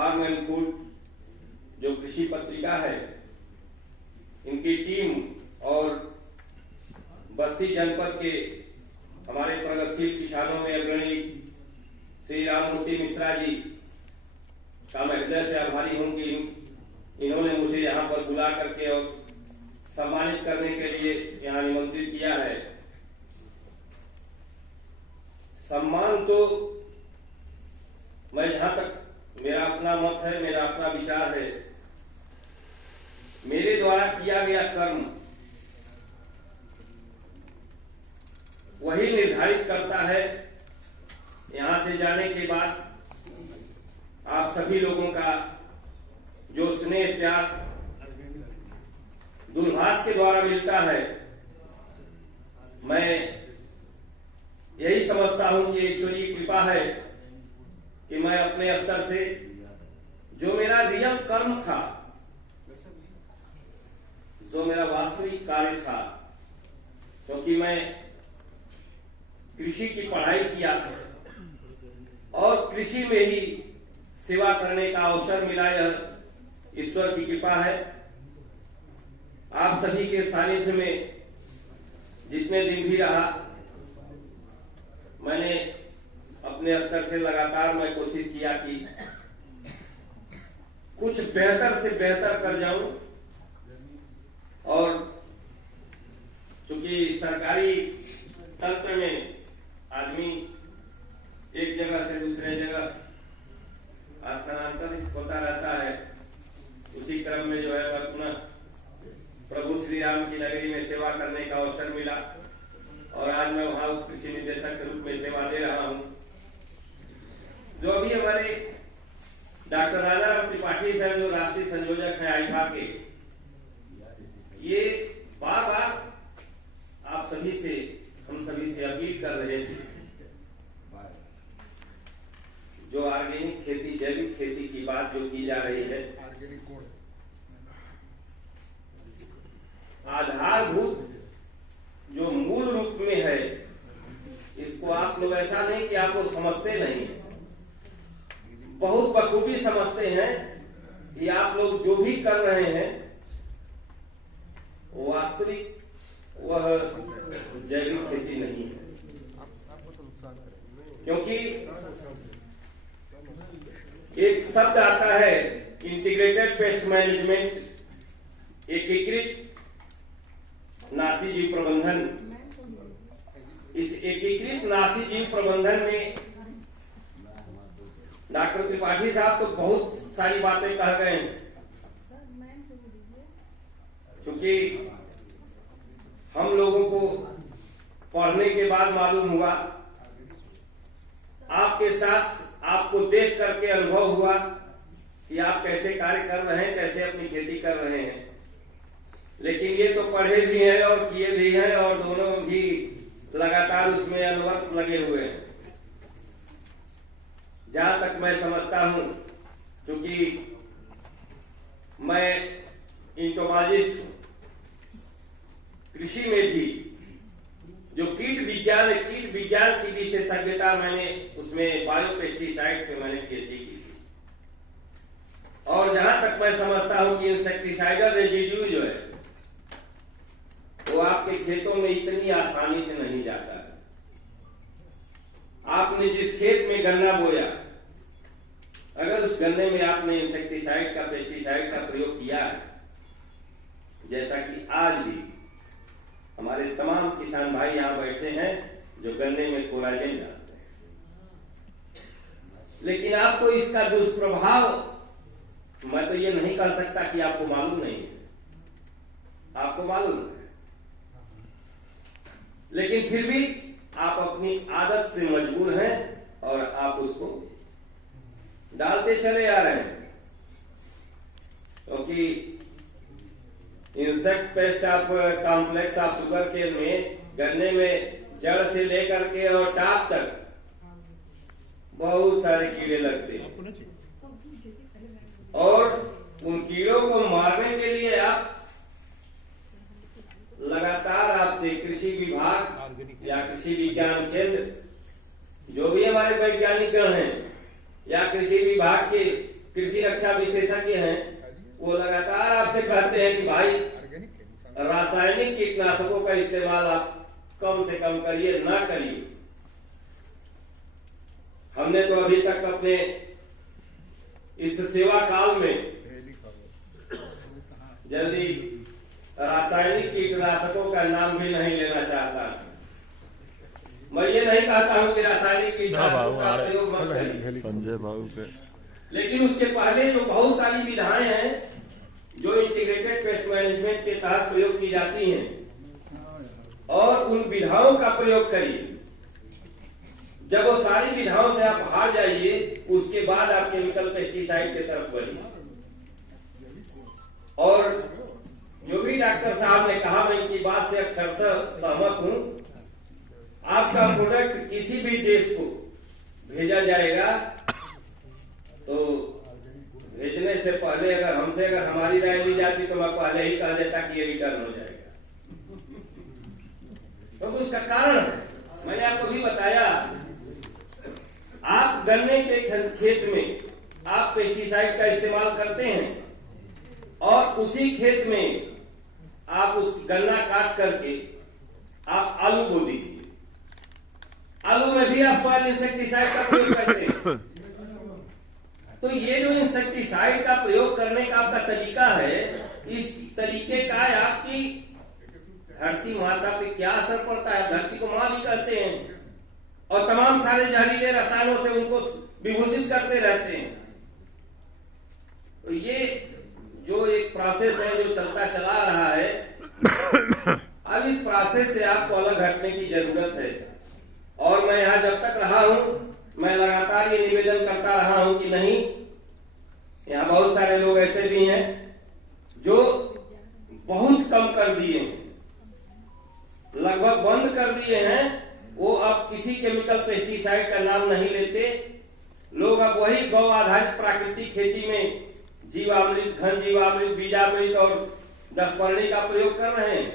Farm and food जो कृषि पत्रिका है, इनकी टीम और बस्ती जनपद के हमारे प्रगतिशील किसानों में अग्रणी श्री राममूर्ति मिश्रा जी का मैं हृदय से आभारी हूं कि इन्होंने मुझे यहाँ पर बुला करके और सम्मानित करने के लिए यहाँ निमंत्रित किया है। सम्मान तो मैं जहां तक मेरा अपना मत है, मेरा अपना विचार है, मेरे द्वारा किया गया कर्म वही निर्धारित करता है यहां से जाने के बाद आप सभी लोगों का जो स्नेह प्यार दूरभाष के द्वारा मिलता है। मैं यही समझता हूं कि ईश्वरीय कृपा है कि मैं अपने स्तर से जो मेरा रियल कर्म था, जो मेरा वास्तविक कार्य था, क्योंकि मैं कृषि की पढ़ाई किया और कृषि में ही सेवा करने का अवसर मिला, यह ईश्वर की कृपा है। आप सभी के सानिध्य में जितने दिन भी रहा, मैंने अपने स्तर से लगातार मैं कोशिश किया कि कुछ बेहतर से बेहतर कर जाऊं, और चूंकि सरकारी तंत्र में आदमी एक जगह से दूसरे जगह स्थानांतरित होता रहता है, उसी क्रम में जो है मैं पुनः प्रभु श्री राम की नगरी में सेवा करने का अवसर मिला और आज मैं वहां कृषि निदेशक के रूप में सेवा दे रहा हूं। जो अभी हमारे डॉक्टर राजाराम त्रिपाठी साहब जो राष्ट्रीय संयोजक हैं आईफा के, ये बार बार आप सभी से, हम सभी से अपील कर रहे थे, जो ऑर्गेनिक खेती, जैविक खेती की बात जो की जा रही है, आधारभूत जो मूल रूप में है, इसको आप लोग ऐसा नहीं कि आप लोग समझते नहीं, बहुत बखूबी समझते हैं कि आप लोग जो भी कर रहे हैं वास्तविक वह जैविक खेती नहीं है। क्योंकि एक शब्द आता है इंटीग्रेटेड पेस्ट मैनेजमेंट, एकीकृत नासी जीव प्रबंधन। इस एकीकृत नासी जीव प्रबंधन में डॉक्टर त्रिपाठी साहब तो बहुत सारी बातें कह गए हैं, क्योंकि हम लोगों को पढ़ने के बाद मालूम हुआ, आपके साथ आपको देख करके अनुभव हुआ कि आप कैसे कार्य कर रहे हैं, कैसे अपनी खेती कर रहे हैं। लेकिन ये तो पढ़े भी हैं और किए भी हैं और दोनों भी लगातार उसमें अनवरत लगे हुए हैं। जहां तक मैं समझता हूं, क्योंकि मैं इंटोलॉजिस्ट हूं, कृषि में भी जो कीट विज्ञान की विशेषज्ञता मैंने उसमें बायोपेस्टिसाइड्स पे मैंने खेती की थी। और जहां तक मैं समझता हूं कि इंसेक्टिसाइडल रेजिड्यू जो है वो आपके खेतों में इतनी आसानी से नहीं जाता है। आपने जिस खेत में गन्ना बोया, अगर उस गन्ने में आपने इंसेक्टिसाइड का, पेस्टिसाइड का प्रयोग किया है, जैसा कि आज भी हमारे तमाम किसान भाई यहाँ बैठे हैं जो गन्ने में कोलाजेन डालते हैं, लेकिन आपको इसका दुष्प्रभाव, मैं तो ये नहीं कह सकता कि आपको मालूम नहीं है, आपको मालूम है, लेकिन फिर भी आप अपनी आदत से मजबूर हैं और आप उसको डालते चले आ रहे हैं। क्योंकि insect pest of complex of sugar cane में गन्ने में जड़ से लेकर के और टाप तक बहुत सारे कीड़े लगते हैं, और उन कीड़ों को मारने के लिए आप लगातार आपसे कृषि विभाग या कृषि विज्ञान केंद्र, जो भी हमारे वैज्ञानिक गण हैं, या कृषि विभाग के कृषि रक्षा विशेषज्ञ हैं, वो लगातार आपसे कहते हैं कि भाई रासायनिक कीटनाशकों का इस्तेमाल आप कम से कम करिए, ना करिए। हमने तो अभी तक अपने इस सेवा काल में जल्दी रासायनिक कीटनाशकों का नाम भी नहीं लेना चाहता। मैं ये नहीं कहता हूं कि रासायनिक कीटनाशकों का प्रयोग मत करिए संजय बाबू के, लेकिन उसके पहले जो बहुत सारी विधाएं हैं जो इंटीग्रेटेड पेस्ट मैनेजमेंट के तहत प्रयोग की जाती हैं, और उन विधाओं का प्रयोग करिए। जब वो सारी विधाओं से आप हार जाइए, उसके बाद आप केमिकल पेस्टिसाइड की तरफ बढ़िए। और जो भी डॉक्टर साहब ने कहा, मैं इनकी बात से अक्षरशः सहमत हूं। आपका प्रोडक्ट किसी भी देश को भेजा जाएगा तो भेजने से पहले अगर हमारी राय ली जाती तो मैं पहले ही कह देता कि ये रिटर्न हो जाएगा। तो उसका कारण है, मैंने आपको भी बताया, आप गन्ने के खेत में आप पेस्टिसाइड का इस्तेमाल करते हैं और उसी खेत में आप उस गन्ना काट करके आप आलू बो दीजिए। आलू में भी आप सॉइल इंसेक्टिसाइड का प्रयोग करते हैं। तो ये जो इंसेक्टिसाइड का प्रयोग करने का आपका तरीका है, इस तरीके का आपकी धरती माता पे क्या असर पड़ता है। धरती को मां भी कहते हैं और तमाम सारे जहरीले रसायनों से उनको विभूषित करते रहते हैं। तो ये जो एक प्रोसेस है जो चलता चला रहा है, अब इस प्रोसेस से आपको अलग हटने की जरूरत है। और मैं यहाँ जब तक रहा हूं, मैं लगातार ये निवेदन करता रहा हूं कि नहीं, यहाँ बहुत सारे लोग ऐसे भी हैं जो बहुत कम कर दिए हैं, लगभग बंद कर दिए हैं। वो अब किसी केमिकल पेस्टिसाइड का नाम नहीं लेते। लोग अब वही गौ आधारित प्राकृतिक खेती में जीवामृत, घन जीवामृत, बीजामृत और दसपर्णी का प्रयोग कर रहे हैं।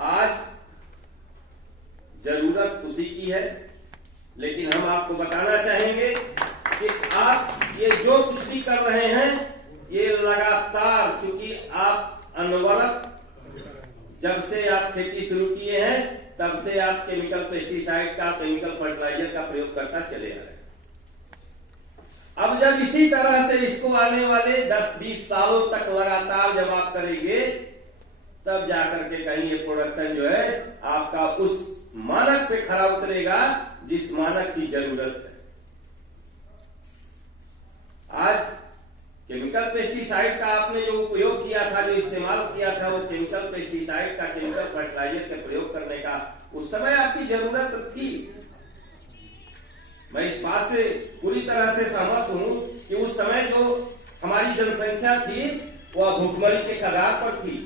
आज जरूरत उसी की है, लेकिन हम आपको बताना चाहेंगे कि आप ये जो कुछ भी कर रहे हैं, ये लगातार, चूंकि आप अनवरत जब से आप खेती शुरू किए हैं तब से आप केमिकल पेस्टिसाइड का, केमिकल फर्टिलाइजर का प्रयोग करता चले आ रहे हैं। अब जब इसी तरह से इसको आने वाले 10-20 सालों तक लगातार जब आप करेंगे, तब जाकर के कहीं ये प्रोडक्शन जो है आपका उस मानक पे खरा उतरेगा जिस मानक की जरूरत है। आज केमिकल पेस्टिसाइड का आपने जो उपयोग किया था, जो इस्तेमाल किया था, वो केमिकल पेस्टिसाइड का, केमिकल फर्टिलाइजर का प्रयोग करने का उस समय आपकी जरूरत थी। मैं इस बात से पूरी तरह से सहमत हूं कि उस समय जो हमारी जनसंख्या थी वह भूखमरी के कगार पर थी।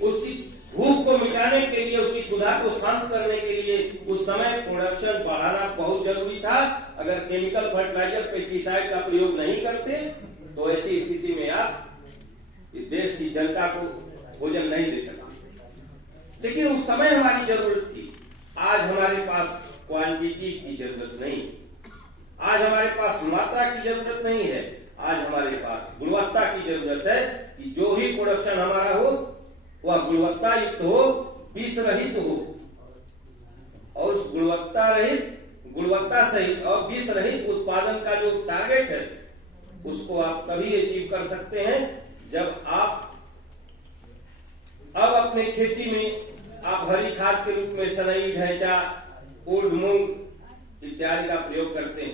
उसकी भूख को मिटाने के लिए, उसकी क्षुधा को शांत करने के लिए उस समय प्रोडक्शन बढ़ाना बहुत जरूरी था। अगर केमिकल फर्टिलाइजर, पेस्टिसाइड का प्रयोग नहीं करते तो ऐसी स्थिति में आप इस देश की जनता को भोजन नहीं दे सकते। लेकिन उस समय हमारी जरूरत थी। आज हमारे पास क्वांटिटी की जरूरत नहीं, आज हमारे पास मात्रा की जरूरत नहीं है, आज हमारे पास गुणवत्ता की जरूरत है कि जो भी प्रोडक्शन हमारा हो वह गुणवत्ता युक्त हो, विष रहित हो। और उस गुणवत्ता सहित और विष रहित उत्पादन का जो टारगेट है उसको आप तभी अचीव कर सकते हैं जब आप अब अपने खेती में आप हरी खाद के रूप में सनई, ढैंचा, उर्द, मूंग इत्यादि का प्रयोग करते हैं।